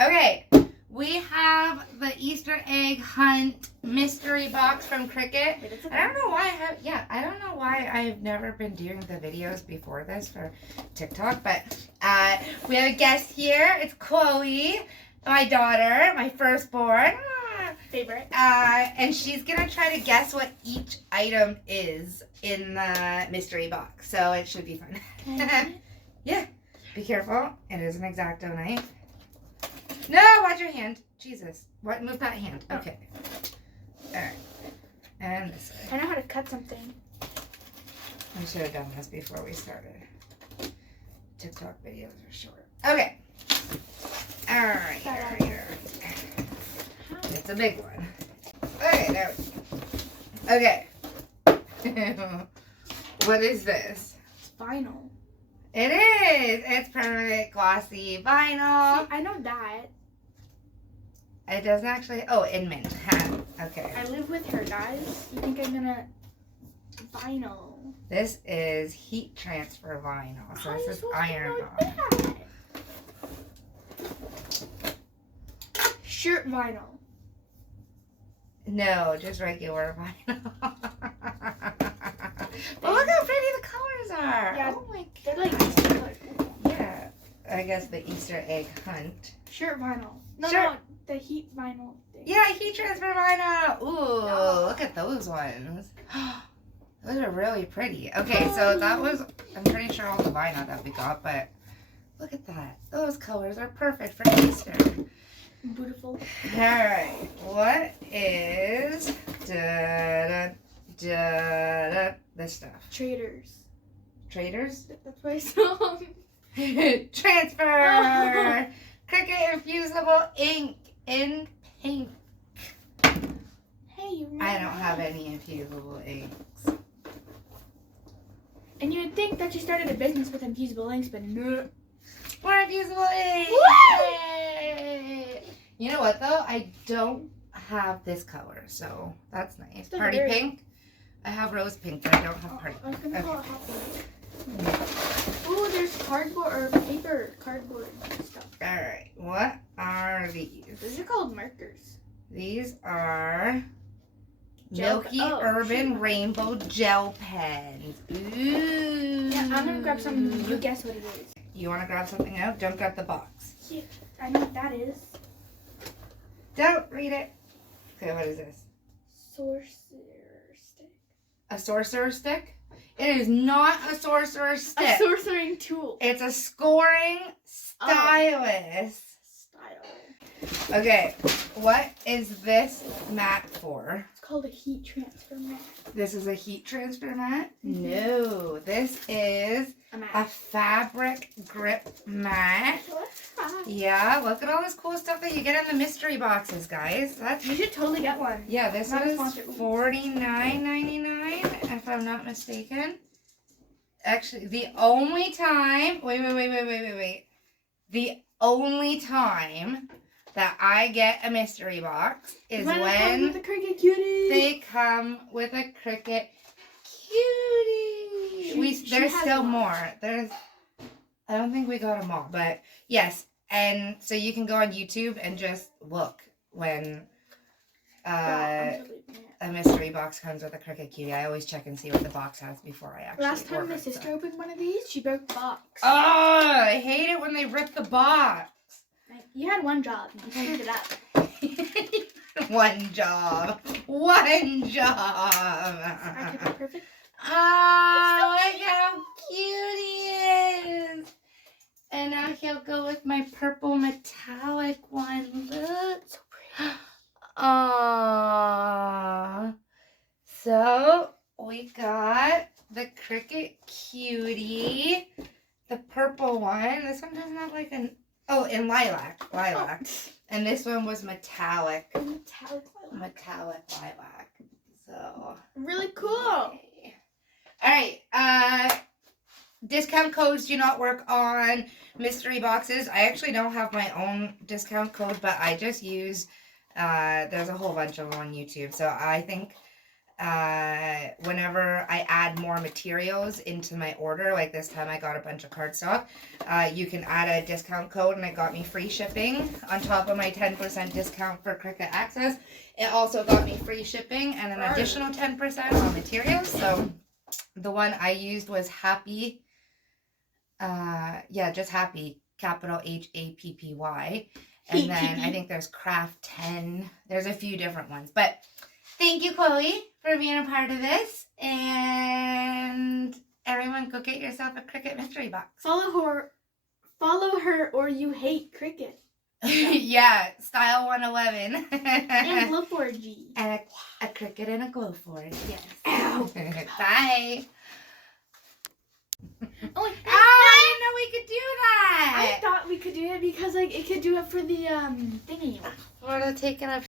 Okay, we have the Easter egg hunt mystery box from Cricut. I don't know why I don't know why I've never been doing the videos before this for TikTok, but we have a guest here. It's Chloe, my daughter, my firstborn. Favorite. And she's gonna try to guess what each item is in the mystery box, so it should be fun. Yeah, be careful. It is an X-Acto knife. No, watch your hand. Jesus. What? Move that hand. Okay. Alright. And this way. I know how to cut something. I should have done this before we started. TikTok videos are short. Okay. Alright. Here. It's a big one. Okay, there we go. Okay. What is this? It's vinyl. It is. It's permanent glossy vinyl. See, I know that. It doesn't actually. Oh, in mint. Okay. I live with her, guys. You think I'm gonna vinyl? This is heat transfer vinyl. So this is iron on. Shirt vinyl. No, just regular vinyl. But look how pretty the colors are. Yeah, oh my they're like God. colors. Yeah. I guess the Easter egg hunt. Shirt vinyl. No, Shirt. no, the heat vinyl thing. Yeah, heat transfer vinyl. Ooh, look at those ones. Those are really pretty. Okay, so that was, I'm pretty sure all the vinyl that we got, but look at that. Those colors are perfect for Easter. Beautiful. Alright, what is this stuff? Traders. Traders? That's my song. Transfer! Cricut infusible ink in pink. Hey, you remember I don't have any infusible inks. And you would think that you started a business with infusible inks, but no. More infusible ink! Woo! Yay! You know what though? I don't have this color, so that's nice. Still Party very- pink. I have rose pink, but I don't have party I was pink. gonna call it hot pink. Ooh, there's cardboard or paper cardboard stuff. Alright, what are these? These are called markers. These are Gel- Milky oh, Urban shoot. Rainbow Gel Pens. Ooh. Yeah, I'm gonna grab some. You guess what it is. You want to grab something out? Don't grab the box. Yeah, I know what that is. Don't read it. Okay, what is this? Sorcerer stick. A sorcerer stick? It is not a sorcerer A stick. sorcering tool. It's a scoring stylus. Style. Okay, what is this mat for? It's called a heat transfer mat. This is a heat transfer mat? No, this is A mat. a fabric grip mat. Yeah, look at all this cool stuff that you get in the mystery boxes, guys. That's You should totally get one. yeah. This Not a is sponsor. $49.99, if I'm not mistaken. Actually, the only time wait. The only time that I get a mystery box is When it comes when with the Cricut cutie. they come with a Cricut cutie. She There's has still one. more. I don't think we got them all, but yes. And so you can go on YouTube and just look when a mystery box comes with a Cricut cutie. I always check and see what the box has before I actually Last time order my it, sister so. opened one of these, she broke the box. Oh, I hate it when they rip the box. You had one job. You screwed it up. One job. One job. I kept it perfect. Oh, look how cute he is. And now he'll go with my purple metallic one. Look. So pretty. Aww. So, we got the Cricut cutie. The purple one. This one doesn't have like an... Oh, in lilac. Lilac. And this one was metallic. Metallic lilac. So... Really cool. Yay. All right. Discount codes do not work on mystery boxes. I actually don't have my own discount code, but I just use, there's a whole bunch of them on YouTube. So I think whenever I add more materials into my order, like this time I got a bunch of cardstock, you can add a discount code, and it got me free shipping on top of my 10% discount for Cricut Access. It also got me free shipping and an additional 10% on materials. So the one I used was Happy. Just Happy, capital HAPPY. And then I think there's Craft 10. There's a few different ones. But thank you, Chloe, for being a part of this. And everyone, go get yourself a Cricut mystery box. Follow her or you hate Cricut. Yeah, Style 111. And Glowforge. And a Cricut and a Glowforge, yes. Ow. Bye. Oh, I didn't know we could do that. I thought we could do it because like it could do it for the thingy. We're taking up